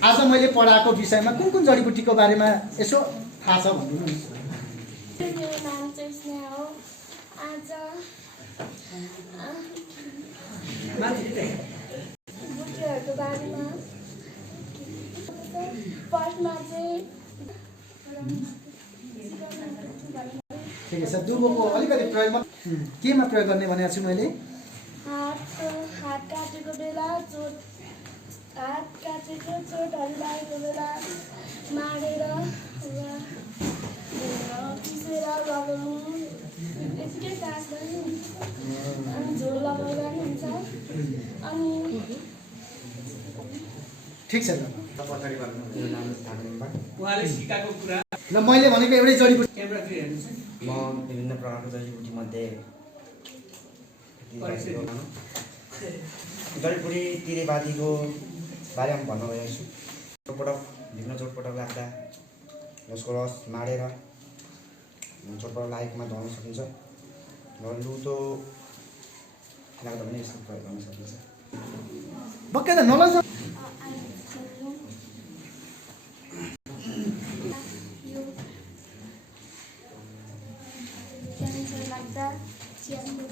आज मैले पढाएको विषयमा कुन जडीबुटीको बारेमा यसो थाहा छ भन्नु न। मेरो नाम चाहिँ स्नेहा हो। आज बुटीहरूको बारेमा फर्स्टमा चाहिँ ठिकै छ। दुबोको अलिकति प्रयोगमा केमा प्रयोग गर्ने भनेको छु मैले? हात काटेको बेला हात काटेको चोटहरू लागेको बेला मारेर पिसेर लगाउनु, यतिकै काज गर्नु अनि झोल लगाउँदा पनि हुन्छ। अनि ठिक छ ल। उहाँले सिकाएको कुरा ल मैले भनेको एउटै जडीबुटी क्यामेरातिर हेर्नुहोस् है। म विभिन्न प्रकारको जडीबुटी मध्ये जडीबुटी तिरेबातीको बारेमा भन्न गएको छु। चोटपटक भिन्न चोटपटक लाग्दा जसको रस माडेर चोटपटक लागेकोमा धुन सकिन्छ र लुतो लाग्दा पनि यसको प्रयोग गर्न सकिन्छ। बक्कै त नलज क्यान्सर लाग्दा चियाको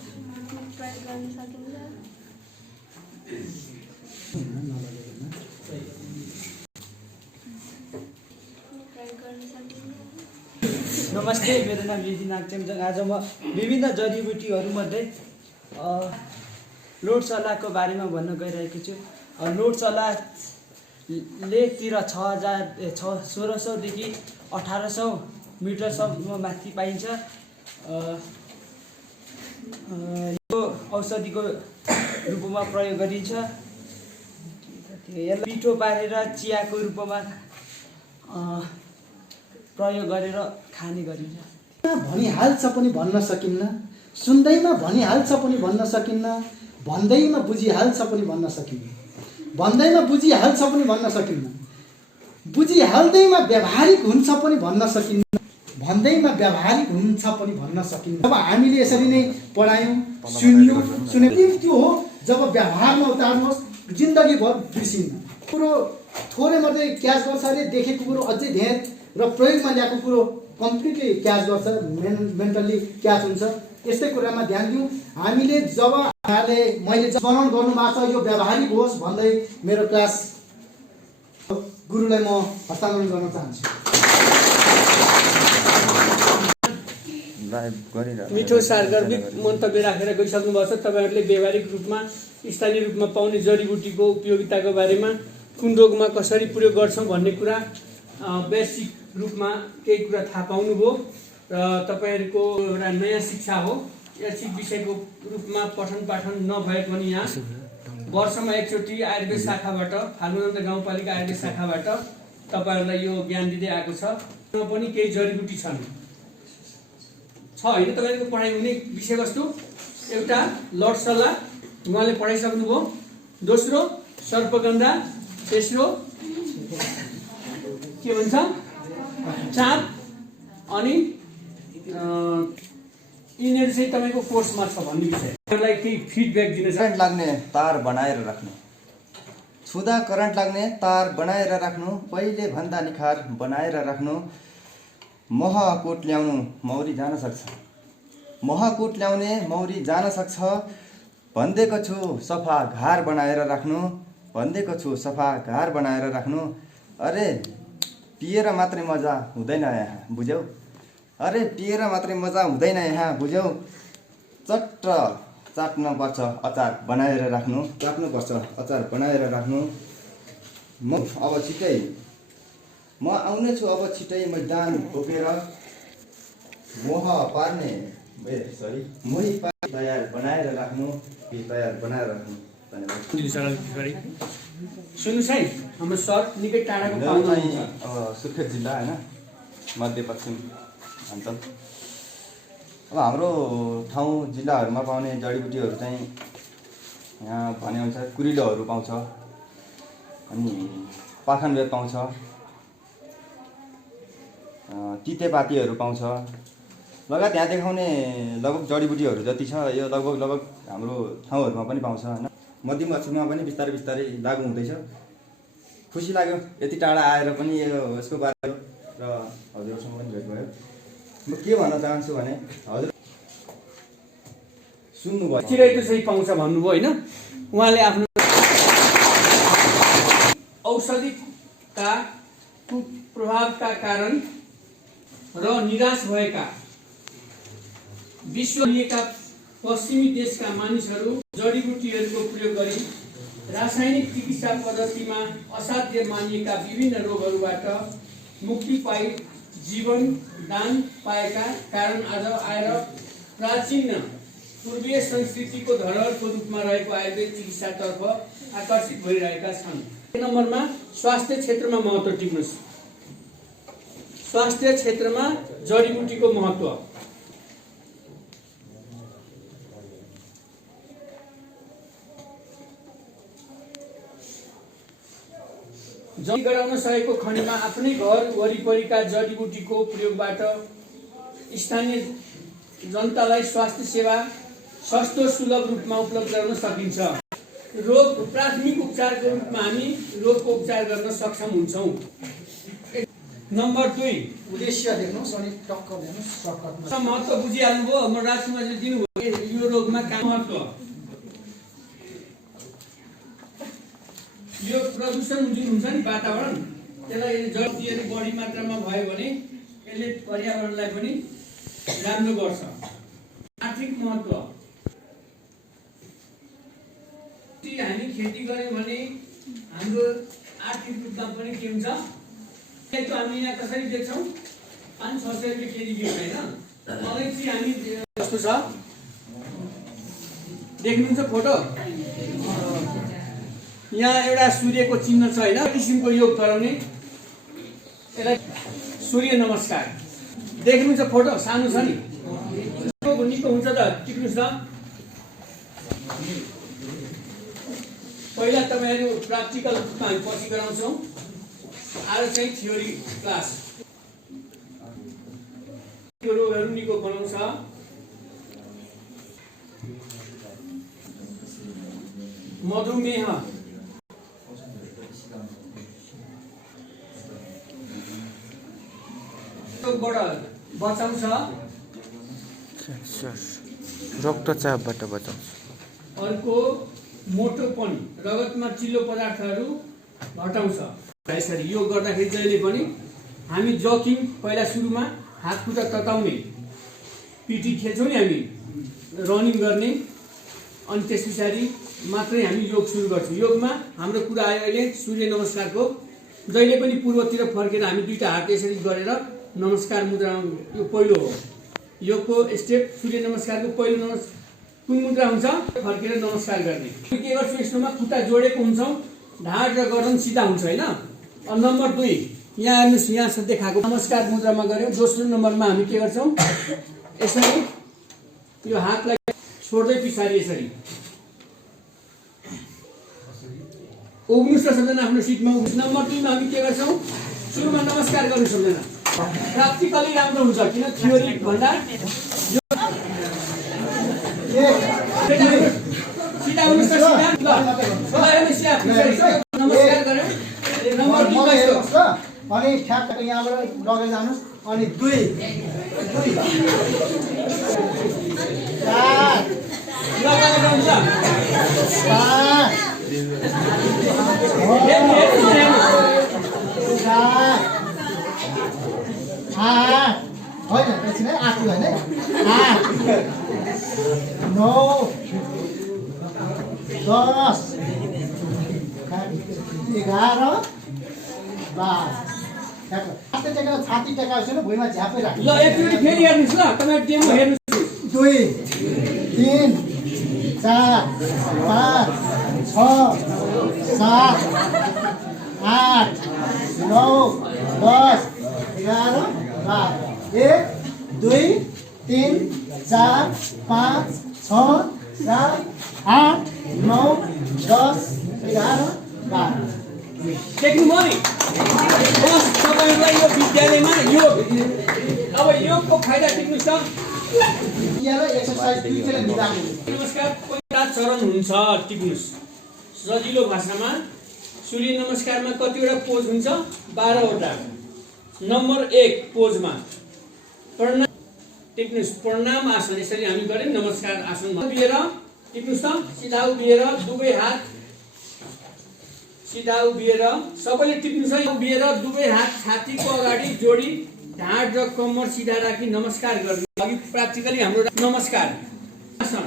प्रयोग गर्न सकिन्छ। नमस्ते, मेरो नाम रिजी नागचेम्जङ। आज म विभिन्न जडीबुटीहरूमध्ये लोड सल्लाहको बारेमा भन्न गइरहेको छु। लोड सल्लाहले तिर 1600देखि 1800 मिटरसम्म माथि पाइन्छ। यो औषधिको रूपमा प्रयोग गरिन्छ। यसलाई पिठो पारेर चियाको रूपमा प्रयोग गरेर खाने गरिन्छ। भनिहाल्छ पनि भन्न सकिन्न, सुन्दैमा भनिहाल्छ पनि भन्न सकिन्न, भन्दैमा बुझिहाल्छ पनि भन्न सकिन्न, भन्दैमा बुझिहाल्छ पनि भन्न सकिन्न, बुझिहाल्दैमा व्यावहारिक हुन्छ पनि भन्न सकिन्न, भन्दैमा व्यावहारिक हुन्छ पनि भन्न सकिन्न। जब हामीले यसरी नै पढायौँ, सुन्यौँ, त्यो हो जब व्यवहारमा उतार्नुहोस् जिन्दगीभर बिर्सिन्न। कुरो थोरै मात्रै क्याच गर्छ अरे, देखेको कुरो अझै धेरै र प्रयोगमा ल्याएको कुरो कम्प्लिटली क्याच गर्छ, मेन्टल्ली क्याच हुन्छ। यस्तै कुरामा ध्यान दिउँ। हामीले जब मैले वर्णन गर्नुभएको छ यो व्यावहारिक होस् भन्दै मेरो क्लास गुरुलाई म हस्तान्तरण गर्न चाहन्छु। मिठो सारगर्भिक मन्तव्य राखेर गइसक्नु भएको छ। तपाईँहरूले व्यावहारिक रूपमा स्थानीय रूपमा पाउने जडीबुटीको उपयोगिताको बारेमा, कुन रोगमा कसरी प्रयोग गर्छौँ भन्ने कुरा बेसिक रूपमा केही कुरा थाहा पाउनुभयो र तपाईँहरूको एउटा नयाँ शिक्षा हो। यस विषयको रूपमा पठन पाठन नभए पनि यहाँ वर्षमा एकचोटि आयुर्वेद शाखाबाट, फाल्गुनन्द गाउँपालिका आयुर्वेद शाखाबाट तपाईँहरूलाई यो ज्ञान दिँदै आएको छ। पनि केही जडीबुटी छन् होइन तपाईँको पढाइ हुने विषयवस्तु। एउटा लड सल्लाह उहाँले पढाइसक्नुभयो, दोस्रो सर्पगन्धा, तेस्रो के भन्छ चाँप, अनि यिनीहरू चाहिँ तपाईँको कोर्समा छ भन्ने विषय। तपाईँलाई केही फिडब्याक दिन करेन्ट लाग्ने तार बनाएर राख्नु, छुँदा करेन्ट लाग्ने तार बनाएर राख्नु, पहिले भन्दा निखार बनाएर राख्नु, महकोट ल्याउनु मौरी जान सक्छ, महकोट ल्याउने मौरी जान सक्छ, भनिदिएको छु सफा घार बनाएर राख्नु, भनिदिएको छु सफा घार बनाएर राख्नु। अरे पिएर मात्रै मजा हुँदैन यहाँ बुझ्यौ, अरे पिएर मात्रै मजा हुँदैन यहाँ बुझ्यौ, चट्ट चाट्नुपर्छ अचार बनाएर राख्नु, चाट्नुपर्छ अचार बनाएर राख्नु। म अब छिटै म आउने छु, अब छिटै मैदान खोपेर मोह पार्ने मोही पार्ने तयार बनाएर राख्नु, तयार बनाएर राख्नु। धन्यवाद। सुन्नुहोस् है, हाम्रो सर निकै टाढाको पाउनु अब सुर्खेत जिल्ला होइन, मध्यपश्चिम अञ्चल। अब हाम्रो ठाउँ जिल्लाहरूमा पाउने जडीबुटीहरू चाहिँ यहाँ भनेअनुसार कुरिलोहरू पाउँछ, अनि पाखनबेत पाउँछ, तितेपातीहरू पाउँछ, लगायत यहाँ देखाउने लगभग जडीबुटीहरू जति छ यो लगभग हाम्रो ठाउँहरूमा पनि पाउँछ होइन। मध्यपश्चिममा पनि बिस्तारै लागु हुँदैछ। खुसी लाग्यो यति टाढा आएर पनि यसको बारेमा र हजुरहरूसँग पनि भेट भयो। म के भन्न चाहन्छु भने हजुर सुन्नुभयो चिरै त सही पाउँछ भन्नुभयो होइन। उहाँले आफ्नो औषधिका कुप्रभावका कारण र निराश भएका विश्वका पश्चिमी देशका मानिसहरू जडीबुटीहरूको प्रयोग गरी रासायनिक चिकित्सा पद्धतिमा असाध्य मानिएका विभिन्न रोगहरूबाट मुक्ति पाई जीवन दान पाएका कारण आज आएर प्राचीन पूर्वीय संस्कृतिको धरोहरको रूपमा रहेको आयुर्वेद चिकित्सातर्फ आकर्षित भइरहेका छन्। एक नम्बरमा स्वास्थ्य क्षेत्रमा महत्त्व टिप्नुहोस्। स्वास्थ्य क्षेत्रमा जडीबुटीको महत्त्व। जडी गराउन सकेको खनिमा आफ्नै घर वरिपरिका जडीबुटीको प्रयोगबाट स्थानीय जनतालाई स्वास्थ्य सेवा सस्तो सुलभ रूपमा उपलब्ध गराउन सकिन्छ। रोग प्राथमिक उपचारको रूपमा हामी रोगको उपचार गर्न सक्षम हुन्छौँ। नम्बर 2 उद्देश्य देख्नुहोस् अनि टक्क देख्नुहोस् सर्टकटमा महत्त्व बुझिहाल्नुभयो। म राजकुमारले दिनुभयो यो रोगमा का महत्त्व। यो प्रदूषण जुन हुन्छ नि वातावरण त्यसलाई जडीबुटीहरू बढी मात्रामा भयो भने यसले पर्यावरणलाई पनि राम्रो गर्छ। आर्थिक महत्त्व। हामी खेती गर्यौँ भने हाम्रो आर्थिक रूपमा पनि के हुन्छ। त्यो हामी यहाँ कसरी बेच्छौँ 500-600 रुपियाँ केजी बिक्छ होइन। अलैँची हामी कस्तो छ देख्नुहुन्छ फोटो। यहाँ एउटा सूर्यको चिन्ह छ होइन। किसिमको योग गराउने यसलाई सूर्य नमस्कार देख्नुहुन्छ फोटो सानो छ नि। निको हुन्छ त टिप्नुहोस् न। पहिला तपाईँहरू प्र्याक्टिकल रूपमा हामी पछि गराउँछौँ। आज चाहिँ थ्योरी क्लास। त्यो रोगहरू निको बनाउँछ। मधुमेह बचाउँछ। रक्तचापबाट बचाउँछ। अर्को मोटोपन रगतमा चिल्लो पदार्थहरू घटाउँछ। यसरी योग गर्दाखेरि जहिले पनि हामी जकिङ पहिला सुरुमा हात खुट्टा तताउने पिटी खेल्छौँ नि हामी रनिङ गर्ने अनि त्यस पछाडि मात्रै हामी योग सुरु गर्छौँ। योगमा हाम्रो कुरा आयो अहिले सूर्य नमस्कारको। जहिले पनि पूर्वतिर फर्केर हामी दुईटा हात यसरी गरेर नमस्कार मुद्रा यो पहिलो हो। योगको स्टेप सूर्य नमस्कारको पहिलो कुन मुद्रा हुन्छ फर्केर नमस्कार गर्ने। के गर्छौँ यस्तोमा खुट्टा जोडेको हुन्छौँ ढाड र गर्दन सिधा हुन्छ होइन। नम्बर 2 यहाँ हेर्नुहोस् यहाँ देखाएको नमस्कार मुद्रामा गऱ्यौँ। दोस्रो नम्बरमा हामी के गर्छौँ यसरी यो हातलाई छोड्दै पछाडि यसरी उभिनुहोस् न सबजना आफ्नो सिटमा उभिनुहोस्। नम्बर 2 मा हामी के गर्छौँ सुरुमा नमस्कार गर्नु सबजना। प्र्याक्टिकली राम्रो हुन्छ किन थ्योरी भन्दा सिधा हुनुहोस् न सिधा नमस्कार गऱ्यौँ। नम्बर 2 हेर्नुहोस् त अनि ठ्याक्क यहाँबाट लगेर जानुहोस् अनि 2 4 लगाएर हुन्छ 8 होइन एकछिन है 8 होइन 8 9 10 11 12 टेकेर छाती टेकाएको छैन भुइँमा झ्यापै राख्नु। ल एकचोटि फेरि हेर्नुहोस् ल तपाईँ डेमो हेर्नुहोस्। 2 3 4 5 6 7 8 9 10 11 12 1 2 3 4 5 6 7 8 9 10 11 12 देख्नुभयो नि बस तपाईँहरूलाई यो विद्यालयमा योग। अब योगको फाइदा टिप्नुहोस् त। एक्सरसाइज दुईखेर निदाउनु। नमस्कार 50 चरण हुन्छ टिप्नुहोस्। सजिलो भाषामा सूर्य नमस्कारमा कतिवटा पोज हुन्छ? 12 वटा। नम्बर 1 पोजमा प्रणाम टिप्नुस्, प्रणाम आसन यसरी हामी गरे नमस्कार आसन उभिएर टिप्नुस् त, सिधा उभिएर दुवै हात सिधा उभिएर सबैले टिप्नुस् है। उभिएर दुवै हात छातीको अगाडि जोडी ढाड र कम्मर सिधा राखी नमस्कार गर्ने। अघि प्र्याक्टिकली हाम्रो नमस्कार आसन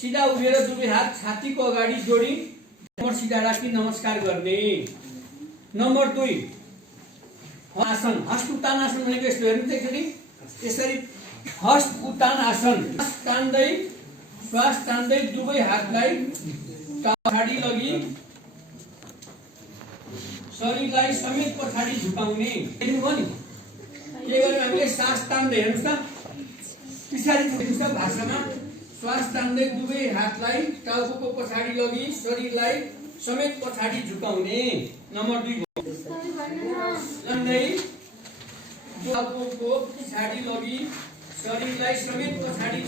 सिधा उभिएर दुवै हात छातीको अगाडि जोडी कम्मर सिधा राखी नमस्कार गर्ने। नम्बर 2 आसन हस्त उत्तान आसन भनेको यस्तो हेर्नु त एकचोटि यसरी हस्त उत्तान आसन श्वास तान्दै दुवै हातलाई पछाडि लगी शरीरलाई समेत पछाडि झुकाउने। हेर्नुभयो नि के गर्नु हामीले सास तान्दै हेर्नुस् त पछाडि झुक्नुस् त भाषामा श्वास तान्दै दुवै हातलाई टाउको पछाडि लगी शरीरलाई समेत पछाडि झुकाउने। नम्बर 2 तान्दै टाउको पछाडि लगी शरीरलाई समेत पछाडि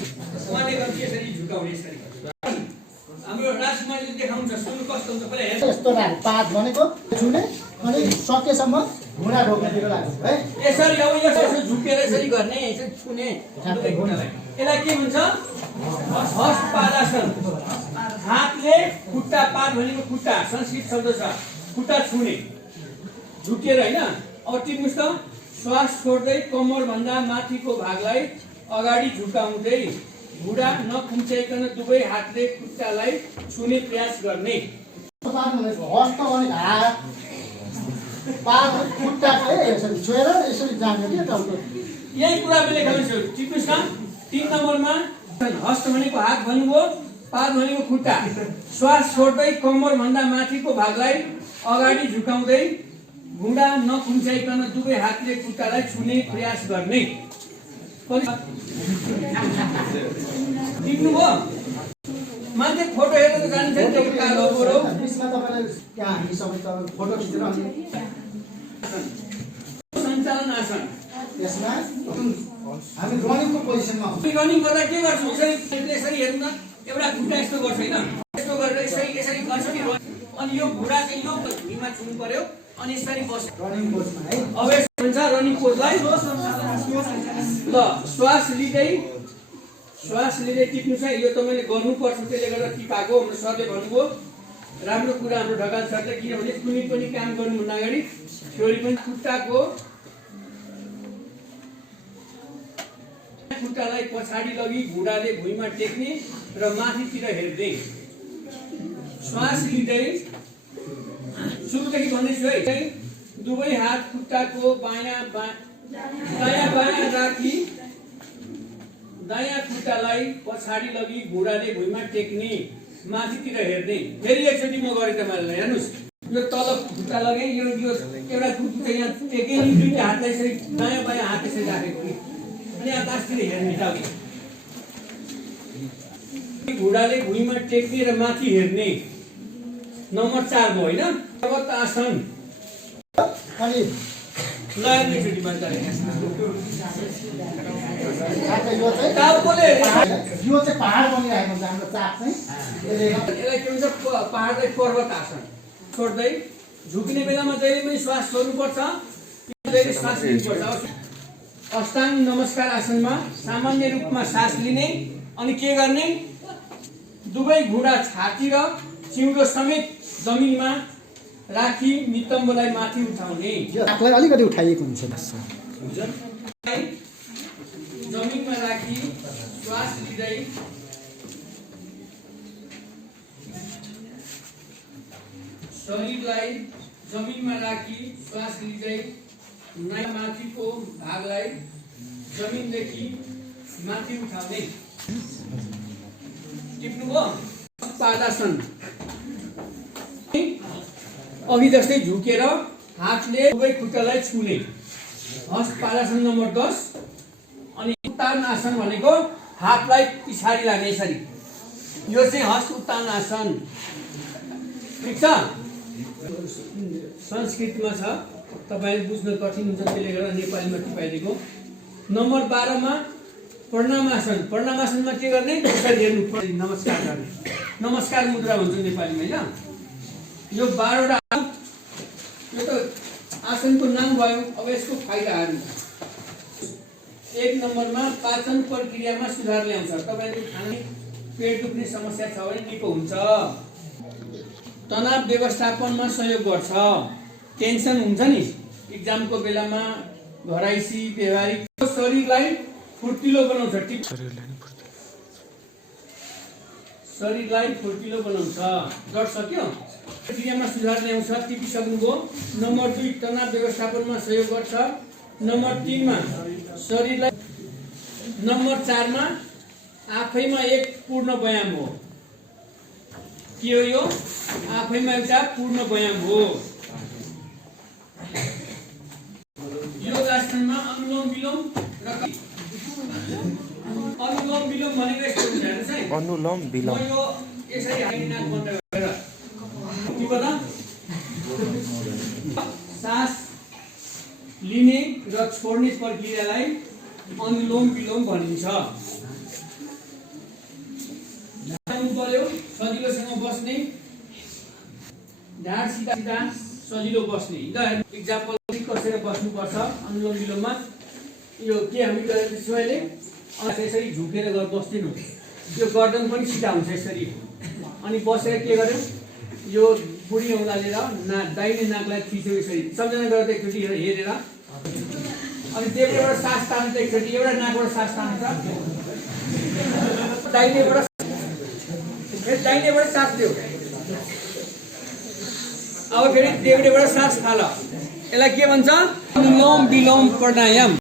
उहाँले गर्छ यसरी झुकाउने। यसरी हाम्रो राजकुमारीले देखाउँछ सुन कस्तो हुन्छ पहिला हेर्नु। यस्तो लाग्यो पात भनेको छुने अनि सकेसम्म घुँडा ढोक्नेतिर लाग्छ है। यसरी अब यसो झुकेर यसरी गर्ने यसरी छुने दुवै खुट्टालाई। यसलाई के भन्छ? हस्त पादासन। हातले खुट्टा पाद भनेको खुट्टा संस्कृत शब्द छ खुट्टा छुने झुकेर हैन। अब टिप्नुस् त श्वास छोड्दै कम्मर भन्दा माथिको भागलाई अगाडि झुकाउँदै घुँडा नखुम्च्याइकन दुवै हातले खुट्टालाई छुने प्रयास गर्ने। हस्त भनेको हात पाद खुट्टा यसरी छोएर यसरी जाने के टाउको यही कुरा मैले लेखाउँछु। टिप्नुस् न 3 नम्बरमा हस्त भनेको हात भन्नुभयो, पाद भनेको खुट्टा। श्वास छोड्दै कम्मर भन्दा माथिको भागलाई अगाडि झुकाउँदै घुँडा नखुम्च्याइकन दुवै हातले खुट्टालाई छुने प्रयास गर्ने। टिप्नुभयो? मान्छे फोटो हेरेर त जानिन्छ नि त्यो कालो गोरो। त्यसमा तपाईँले त्यहाँ हामी सबै त फोटो खिचेर अनि सञ्चालन आसन यसमा हामी रनिङको पोजिसनमा रनिङ गर्दा के गर्छौँ? यसरी हेर्नु न एउटा खुट्टा यस्तो गर्छ होइन यस्तो गरेर यसरी गर्छ नि अनि यो घुँडा चाहिँ यो भुइँमा छुनु पर्यो अनि यसरी बस्छ रनिङ पोजमा है। अब यस्तो हुन्छ रनिङ पोजलाई। ल श्वास लिँदै टिप्नु छ। यो तपाईँले गर्नुपर्छ त्यसले गर्दा टिपाएको हाम्रो सरले भन्नुभयो राम्रो कुरा हाम्रो ढकाल सरले। किनभने कुनै पनि काम गर्नुभन्दा अगाडि थ्योरी पनि खुट्टालाई पछाडि लगी घुँडाले भुइँमा टेक्ने र माथितिर हेर्दै श्वास लिँदै सुरुदेखि भन्दैछु है। दुवै हात खुट्टाको दायाँ बायाँ राखी दायाँ खुट्टालाई पछाडि लगी घुँडाले भुइँमा टेक्ने माथितिर हेर्ने। फेरि एकचोटि म गरेँ तपाईँलाई हेर्नुहोस्। यो तल खुट्टा लगाएँ यो एउटा खुट्टा यहाँ टेकेँ अनि दुईवटा हातलाई यसरी दायाँ बायाँ हात यसरी राखेको अनि आकाशतिर हेर्ने टाउको घुँडाले भुइँमा टेक्ने र माथि हेर्ने। नम्बर 4 भयो होइन पर्वत आसन। अनि एकचोटि मान्छे यो चाहिँ पहाड बनिरहेको हुन्छ हाम्रो चाप चाहिँ। यसलाई के भन्छ? पहाडलाई पर्वत आसन। छोड्दै झुक्ने बेलामा जहिले पनि श्वास छोड्नुपर्छ, श्वास लिनुपर्छ। अष्टाङ्ग नमस्कार आसनमा सामान्य रूपमा सास लिने अनि के गर्ने? दुवै घुँडा छाती र चिउडो समेत जमिनमा राखी नितम्बलाई माथि उठाउने। आँखलाई अलिकति उठाइएको हुन्छ जमिनमा राखी श्वास लिँदै शरीरलाई जमिनमा राखी श्वास लिँदै माथिको भागलाई जमिनदेखि माथि उठाउने। टिप्नुभयो? पादासन। अघि जस्तै झुकेर हातले दुवै खुट्टालाई छुने। हस्त पादासन नम्बर 10। अनि उत्तान आसन भनेको हातलाई पछाडि लाने यसरी। यो चाहिँ हस्त उत्तान आसन। ठिक छ? संस्कृतमा छ तपाईले बुझ्न कठिन हुन्छ त्यसले गर्दा नेपालीमा टिपाइदिएको। नम्बर 12 मा प्रणामासन। प्रणामासनमा के गर्ने? यसरी हेर्नु नमस्कार गर्ने। नमस्कार मुद्रा भन्छ नेपालीमा हैन। यो 12 वटा यो त आसनको नाम भयो। अब यसको फाइदाहरू 1 नम्बरमा पाचन प्रक्रियामा सुधार ल्याउँछ। तपाईले खाने पेट दुख्ने समस्या छ भने निको हुन्छ। तनाव व्यवस्थापनमा सहयोग गर्छ। टेन्सन हुन्छ नि एक्जामको बेलामा, घराइसी, व्यवहारिक, शरीरलाई फुर्तिलो बनाउँछ। शरीरलाई फुर्तिलो बनाउँछ। डर सक्यो? प्रक्रियामा सुधार ल्याउँछ। टिपिसक्नुभयो। नम्बर 2 तनाव व्यवस्थापनमा सहयोग गर्छ। नम्बर 3 मा शरीरलाई, नम्बर 4 मा आफैमा एक पूर्ण व्यायाम हो। के हो यो? आफैमा एउटा पूर्ण व्यायाम हो। योगासनमा अनुलोम विलोम र अनुलोम विलोम भनेको यस्तो हुन्छ हेर्नुस् है। अनुलोम विलोम म यो यसरी हानी नाक बन्द गरेर के गर्दा सास लिने र छोड्ने प्रक्रियालाई अनुलोम विलोम भनिन्छ। पर्यो सजिलोसँग बस्ने, ढाड सिधा सिधा सजिलो बस्ने। इक्जाम्पल कसेर बस्नुपर्छ अनुलोम विलोममा। यो के हामी गरेको छौँ अहिले? यसरी झुकेर बस्दैनौँ। यो गर्दन पनि सिधा हुन्छ यसरी। अनि बसेर के गर्यो? यो बुढी औँलालेर दाहिने नाकलाई थिच्यो यसरी। सम्झना गरेर एकचोटि हेरेर। अनि देब्रेबाट सास तान्छ एकचोटि, एउटा नाकबाट सास तान्छ, दाहिनेबाट सास दियो। अब फेरि देब्रेबाट सास फाल। यसलाई के भन्छ? अनुलोम विलोम प्राणायाम।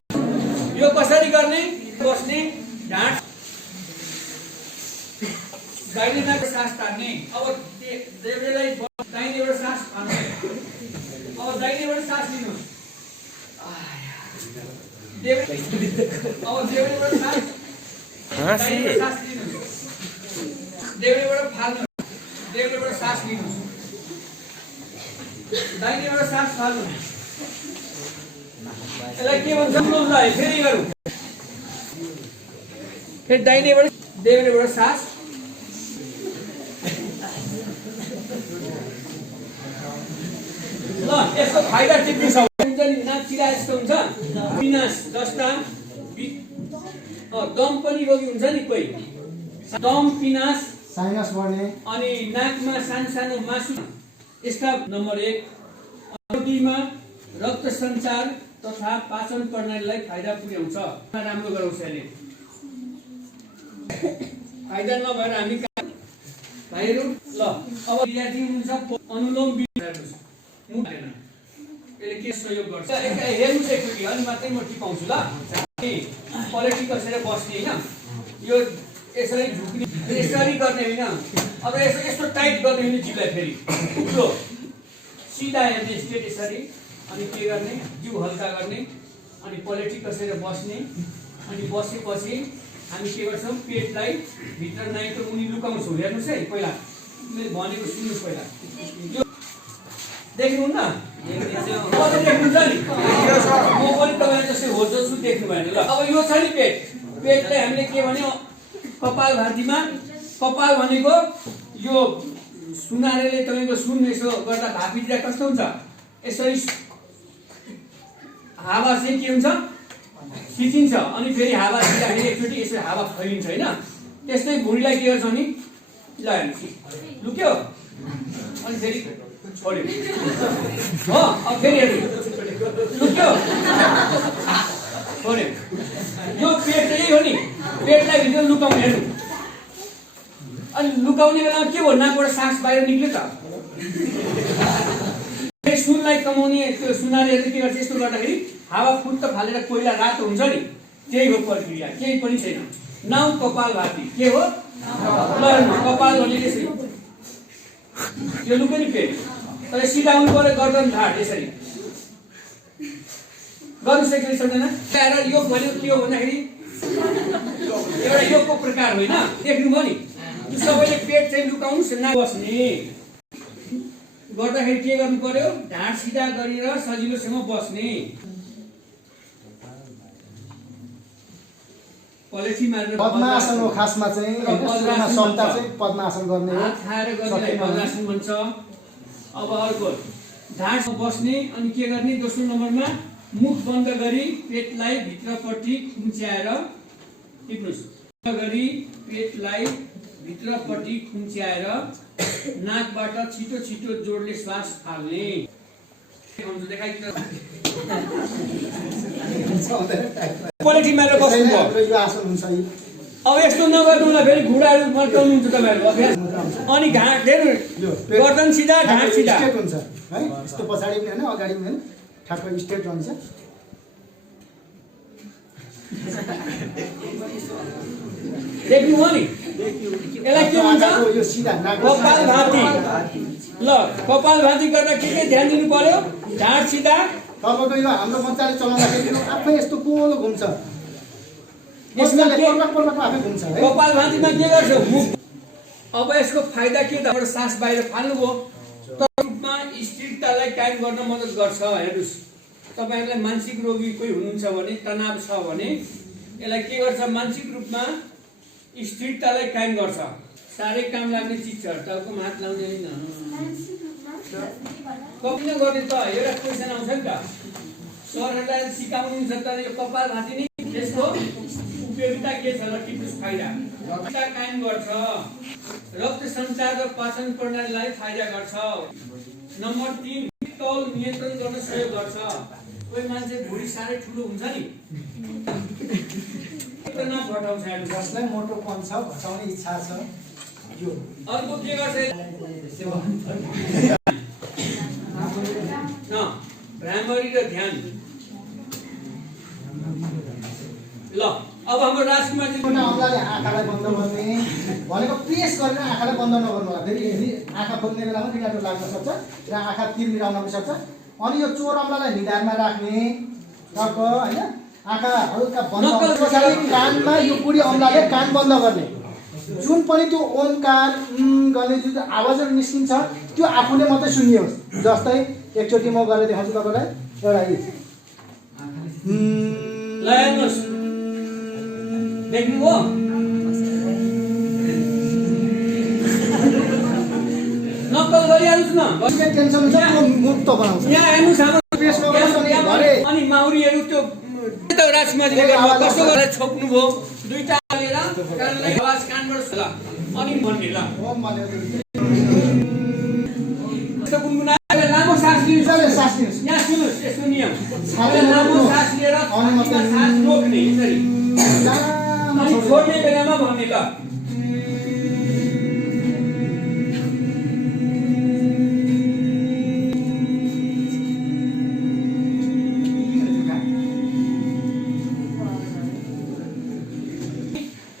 यो कसरी गर्ने? बस्ने, ढाड दाहिने नाकबाट सास तान्ने। अब देब्रेलाई दाहिनेबाट सास फाल्ने। अब दाहिनेबाट सास लिनु। अब देब्रेबाट सास, दाहिनेबाट सास लिनु, देब्रेबाट फाल्नु, देब्रेबाट सास लिनु, दाहिनेबाट सास फाल्नु। यसलाई के भन्छ? फेरि गरौँ। फेरि दाहिनेबाट देब्रेबाट सास, ल यसको फाइदा टिप्नु हुन्छ नि। नाक चिरा जस्तो हुन्छ, पिनास जस्ता दम पनि रोगी हुन्छ नि कोही, दम, पिनास, साइनस बढ्ने, अनि नाकमा सानो सानो मासु, यसका नम्बर 1। नम्बर 2 मा रक्त सञ्चार तथा पाचन प्रणालीलाई फाइदा पुर्याउँछ। राम्रो गराउँछ यसले। फाइदा नभएर हामी भाइहरू ल अब विद्यार्थी हुनुहुन्छ अनुलोम विलोम यसले के सहयोग गर्छ? हेर्नुहोस् एकचोटि, अनि मात्रै म टिपाउँछु ल। पलेटी कसेर बस्ने होइन, यो यसरी झुक्ने, यसरी गर्ने होइन। अब यस्तो टाइट गर्ने होइन जिउलाई। फेरि उक्लो सिधा हेर्ने, स्ट्रेट यसरी। अनि के गर्ने? जिउ हल्का गर्ने, अनि पलेटी कसेर बस्ने। अनि बसेपछि हामी के गर्छौँ? पेटलाई भित्र नाइटो मुनि लुकाउँछौँ। हेर्नुहोस् है, पहिला मैले भनेको सुन्नुहोस्। पहिला यो देख्नुहुन्न? देख्नुहुन्छ नि? म पनि तपाईँ जस्तै हो जस्तो देख्नु भएन ल। अब यो छ नि पेट, पेटलाई हामीले के भन्यो? कपाल भातीमा, कपाल भनेको यो सुनारेले तपाईँको सुन यसो गर्दा भापीतिर कस्तो हुन्छ? यसरी हावा चाहिँ के हुन्छ? खिचिन्छ। अनि फेरि हावा दिँदाखेरि एकचोटि यसरी हावा फैलिन्छ होइन। त्यस्तै भुँडीलाई के गर्छ नि? ल हेर्नुहोस्, लुक्यो अनि फेरि छोड्यो हो। अब फेरि हेर्नु, लुक्यो छोड्यो। यो पेट यही हो नि, पेटलाई भित्र लुकाउने। हेर्नु, अनि लुकाउने बेलामा के हो? नाकबाट सास बाहिर निक्ल्यो त। सुनलाई कमाउने त्यो सुनारीहरूले के गर्छ? यस्तो गर्दाखेरि हावा फुत्त फालेर कोइला रातो हुन्छ नि, त्यही हो प्रक्रिया, केही पनि छैन। नाउ कपाल भाती के हो? कपाल भनेको यसरी, यो लुक्यो नि पेट। तर सिधा हुनु पर्यो, गर्दन ढाड यसरी गर्नु सक्ने सक्दैन। यो भनेको के हो भन्दाखेरि एउटा योगको प्रकार होइन। देख्नुभयो नि? सबैले पेट चाहिँ लुकाउनुहोस्, नाक बस्ने गर्दाखेरि के गर्नु पर्यो? ढाड सिधा गरेर सजिलोसँग बस्ने। पलेटी मारेर पद्मासन हो खासमा चाहिँ। पद्मासन पद्मासन गर्ने हो। हात खाएर गर्नेलाई पद्मासन भन्छ। अब अर्को ढाडमा बस्ने अनि के गर्ने दोस्रो नम्बरमा मुख बन्द गरी पेटलाई भित्रपट्टि खुम्च्याएर टिप्नुस् गरी पेटलाई भित्रपट्टि खुम्च्याएर नाकबाट छिटो छिटो जोडले श्वास फाल्ने पोलिटिकमा बस्नु यो आसन हुन्छ यी अब यस्तो नगर्नुलाई फेरि घुँडाहरू मर्काउनुहुन्छ तपाईँहरूको अभ्यास अनि घाँट फेरि गर्दन सिधा घाँट सिधा स्ट्रेट हुन्छ है यस्तो पछाडि पनि होइन अगाडि पनि होइन ठ्याक्क स्ट्रेट रहन्छ देख्नुभयो नि यसलाई के भन्छ यो सिधा नाक कपाल भाती ल कपाल भाती गर्दा के ध्यान दिनु पर्यो घाँट सिधा तपाईँको यो हाम्रो बच्चाले चलाउँदाखेरि यो आफै यस्तो गोलो घुम्छ यसमा के आफै घुम्छ है कपाल भातीमा के गर्छ मुख अब यसको फाइदा के त सास बाहिर फाल्नुभयो रूपमा स्थिरतालाई कायम गर्न मद्दत गर्छ हेर्नुहोस् तपाईँहरूलाई मानसिक रोगी कोही हुनुहुन्छ भने तनाव छ भने यसलाई के गर्छ मानसिक रूपमा स्थिरतालाई कायम गर्छ साह्रै काम लाग्ने चिज छ टाउकोमा हात लाउने होइन किन गर्ने त एउटा क्वेसन आउँछ नि त सरहरूलाई सिकाउनुहुन्छ तर यो कपाल भाती नै यसको उपयोगिता के छ ल टिप्नुस् फाइदा रक्त कायम गर्छ रक्त सञ्चार र पाचन प्रणालीलाई फाइदा गर्छ नम्बर 3 तौल नियन्त्रण गर्न सहयोग गर्छ कोही मान्छे भुँडी साह्रै ठुलो हुन्छ नि नघटाउँछ जसलाई मोटोपन छ घटाउने इच्छा छ यो अर्को के गर्छ भ्रामरी र ध्यान ल अब हाम्रो राजकुमारजी औँलाले आँखालाई बन्द गर्ने भनेको प्रेस गरेर आँखालाई बन्द नगर्नु होला फेरि आँखा खोल्ने बेलामा रिगाटो लाग्न सक्छ र आँखा तिरमिराउन पनि सक्छ अनि यो चोर औँलालाई निधारमा राख्ने टक्क होइन आँखा हल्का बन्द पछाडि कानमा यो बुढी औँलाले कान बन्द गर्ने जुन पनि त्यो ओमकार गर्ने जुन आवाजहरू निस्किन्छ त्यो आफूले मात्रै सुनियोस् जस्तै एकचोटि म गरेर देखाउँछु तपाईँलाई एउटा ल हेर्नुहोस् देख्नुभयो नक्कल गरिहाल्नुहोस् न टेन्सन हुन्छ त्यो मुक्त बनाउँछ यहाँ हेर्नुहोस् प्रेस नगर्नुहोस् अनि घरे अनि माउरीहरू त्यो राजकुमारजीले गर्नु कस्तो गरेर छोप्नुभयो दुईटा लिएर कानलाई आवाज कानबाट ल अनि भन्ने ल ओम भनेर यस्तो गुनगुनाएर लामो सास लिनुहोस् सास लिनुहोस् यहाँ सुन्नुहोस् यस्तो नियम छाती लामो सास लिएर अनि मात्रै सास रोक्ने यसरी अनि छोड्ने बेलामा भन्ने ल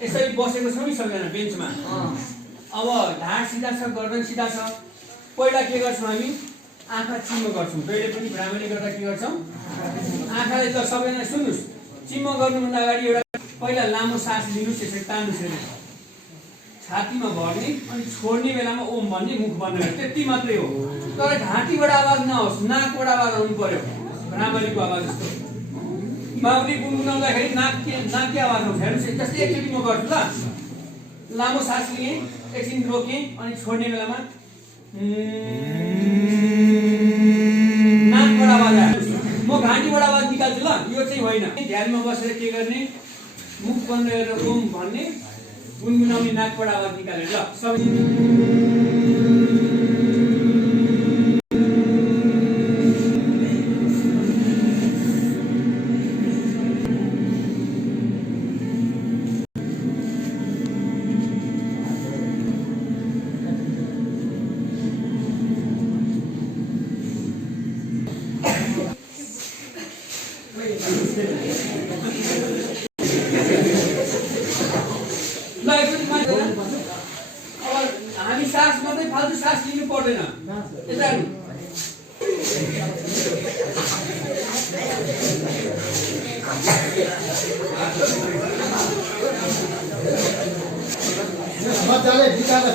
यसरी बसेको छौँ नि सबैजना बेन्चमा अब ढाड सिधा छ गर्दन सिधा छ पहिला के गर्छौँ हामी आँखा चिम्म गर्छौँ जहिले पनि भ्रामरी गर्दा के गर्छौँ आँखाले त सबैजना सुन्नुहोस् चिम्म गर्नुभन्दा अगाडि एउटा पहिला लामो सास लिनुहोस् यसरी तान्नुहोस् हेर्नु छातीमा भर्ने अनि छोड्ने बेलामा ओम भन्ने मुख बन्द गर्ने त्यति मात्रै हो तर घाँटीबाट आवाज नहोस् नाकबाट आवाज आउनु पर्यो भ्रामरीको आवाज जस्तो माउरी गुनगुनाउँदाखेरि नाककै आवाज आउँछ हेर्नुहोस् जस्तै एकचोटि म गर्छु ल लामो सास लिएँ एकछिन रोकेँ अनि छोड्ने बेलामा नाकबाट आवाज आयो म घाँटीबाट आवाज निकाल्छु ल यो चाहिँ होइन ध्यानमा बसेर के गर्ने मुख बन्द गरेर ओम भन्ने गुनगुनाउने नाकबाट आवाज निकालेर ल सबै हामी सास मात्रै फाल्तु सास लिनु पर्दैन यता मजाले बिचारा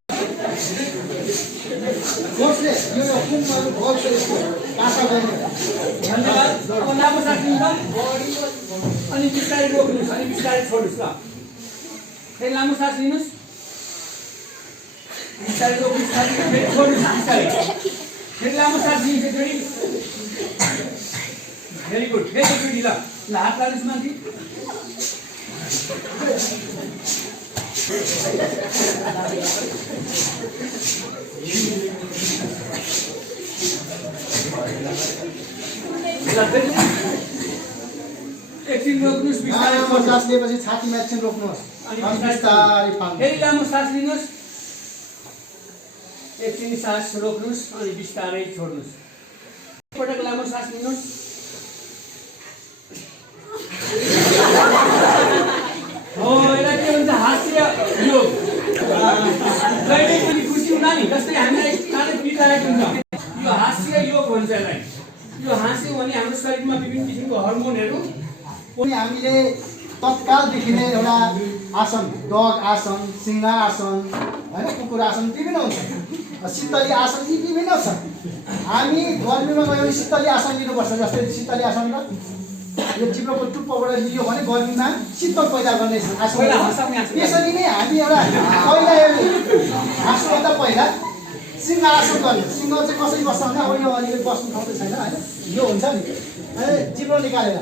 फोर्सले यो कुमहरू फोर्स यसको पासा गर्ने धन्यवाद अब लामो सास लिन्छ अनि बिस्तारै रोक्नुहोस् अनि बिस्तारै छोड्नुहोस् ल फेरि लामो सास लिनुहोस् बिस्तारै रोक्नुहोस् फेरि छोड्नुहोस् बिस्तारै फेरि लामो सास लिन्छ फेरि भेरी गुड फेरि फेरि ल हात लाग्नुहोस् माथि एकछिन रोक्नुहोस् बिस्तारै लामो सास लिएपछि छातीमा एकछिन रोक्नुहोस् अनि बिस्तारै फाल्नुहोस्। फेरि लामो सास लिनुहोस् एकछिन सास रोक्नुहोस् अनि बिस्तारै छोड्नुहोस् एकपटक लामो सास लिनुहोस् हो यसलाई के भन्छ हास्य योग कहिले पनि खुसी हुँदा नि जस्तै हामीलाई साह्रै पिर लागेको हुन्छ यो हास्य योग भन्छ यसलाई यो हाँस्यो भने हाम्रो शरीरमा विभिन्न किसिमको हर्मोनहरू पनि हामीले तत्कालदेखि नै एउटा आसन डग आसन सिंहासन होइन कुकुर आसन विभिन्न हुन्छ शीतली आसन यी विभिन्न छ हामी गर्मीमा गयो भने शीतली आसन लिनुपर्छ जस्तै शीतली आसन र यो जिब्रोको टुप्पोबाट लियो भने गर्मीमा शीतल पैदा गर्ने आसन त्यसरी नै हामी एउटा पहिला हाँस्नुभन्दा पहिला सिंहासन गर्ने सिंह चाहिँ कसरी बस्छ भने अब यो अलिकति बस्नु ठाउँ छैन होइन यो हुन्छ नि जिब्रो निकालेर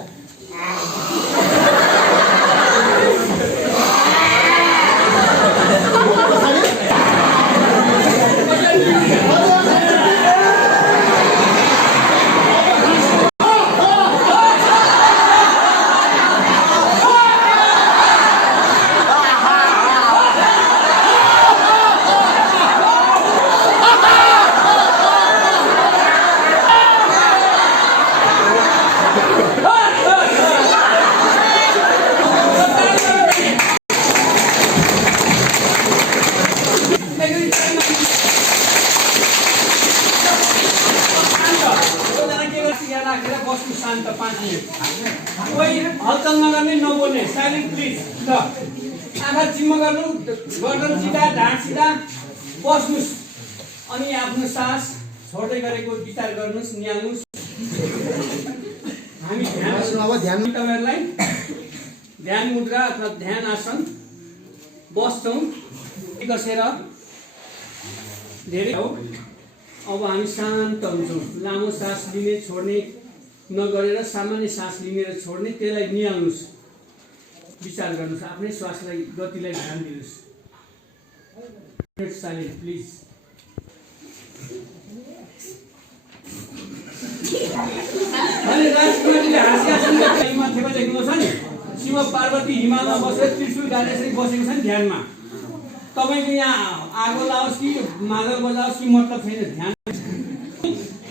बस्नु शान्त 5 मिनट कोही हलचल नगर्ने नबोल्ने साइलेन्ट प्लिज ल आँखा चिम्म गर्नु गर्दन सिधा ढाड सिधा बस्नुस् अनि आफ्नो सास छोड्दै गरेको विचार गर्नुस् निहाल्नुस् हामी ध्यान अब ध्यान तपाईँहरूलाई ध्यान मुद्रा अथवा ध्यान आसन बस्छौँ कसेर धेरै हो अब हामी शान्त हुन्छौँ लामो सास लिने छोड्ने नगरेर सामान्य सास लिने र छोड्ने त्यसलाई निहाल्नुस् विचार गर्नुस् आफ्नै श्वासलाई गतिलाई ध्यान दिनुस् साइलेन्ट प्लिज अनि राजकुमारीले हाँसिया लेख्नु छ नि शिव पार्वती हिमालमा बसेर त्रिशूल गाडेर बसेको छ नि ध्यानमा तपाईँको यहाँ आगो लाओस् कि मादल बजाओस् कि मतलब छैन ध्यान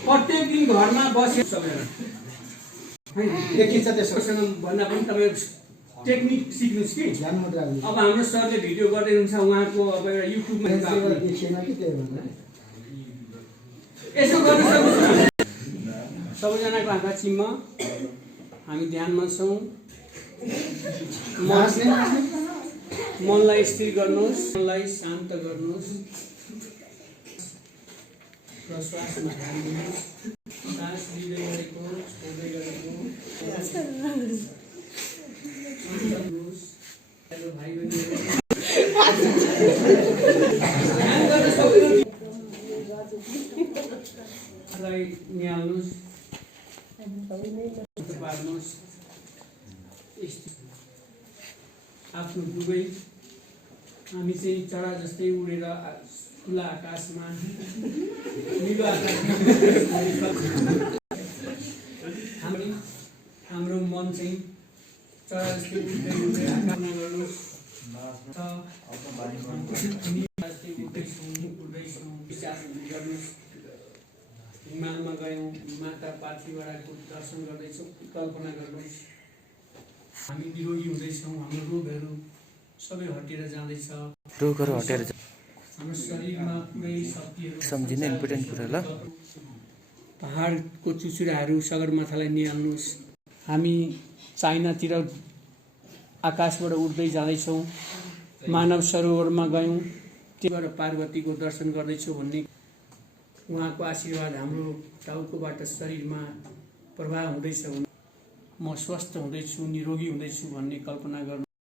प्रत्येक दिन घरमा बसेर सबैजना देखिन्छ त्यसोसँग भन्दा पनि तपाईँ टेक्निक सिक्नुहोस् कि ध्यान मुद्रा अब हाम्रो सरले भिडियो गर्दै हुन्छ उहाँको अब एउटा युट्युबमा देखिएन कि त्यही भएर यसो गर्नु सक्नुहुन्छ सबैजनाको आँखा चिम्म हामी ध्यानमा छौँ मनलाई स्थिर गर्नुहोस् मनलाई शान्त गर्नुहोस् र श्वासमा ध्यान दिनुहोस् सास लिँदै गरेको छोड्दै गरेको हेलो भाइ बहिनीहरू ध्यान गर्न सक्नुहुन्छ निहाल्नुहोस् पार्नुहोस् आफ्नो दुवै हामी चाहिँ चरा जस्तै उडेर खुला आकाशमा निलो आकाशमा हाम्रो मन चाहिँ चरा जस्तै उड्दै उड्दै आकाशमा गर्नुहोस् गर्नुहोस् हिमालमा गयौँ माता पार्थिवडाको दर्शन गर्दैछौँ कल्पना गर्नुहोस् हामी निरोगी हुँदैछौँ हाम्रो रोगहरू सबै हटेर जाँदैछ रोगहरू हटेर हाम्रो शरीरमा पुरै शक्तिहरू सम्झिनु इम्पोर्टेन्ट कुरा ल पहाडको चुचुराहरू सगरमाथालाई निहाल्नुहोस् हामी चाइनातिर आकाशबाट उड्दै जाँदैछौँ मानव सरोवरमा गयौँ त्यहीबाट पार्वतीको दर्शन गर्दैछु भन्ने उहाँको आशीर्वाद हाम्रो टाउकोबाट शरीरमा प्रभाव हुँदैछ भने म स्वस्थ हुँदैछु निरोगी हुँदैछु भन्ने कल्पना गर्नु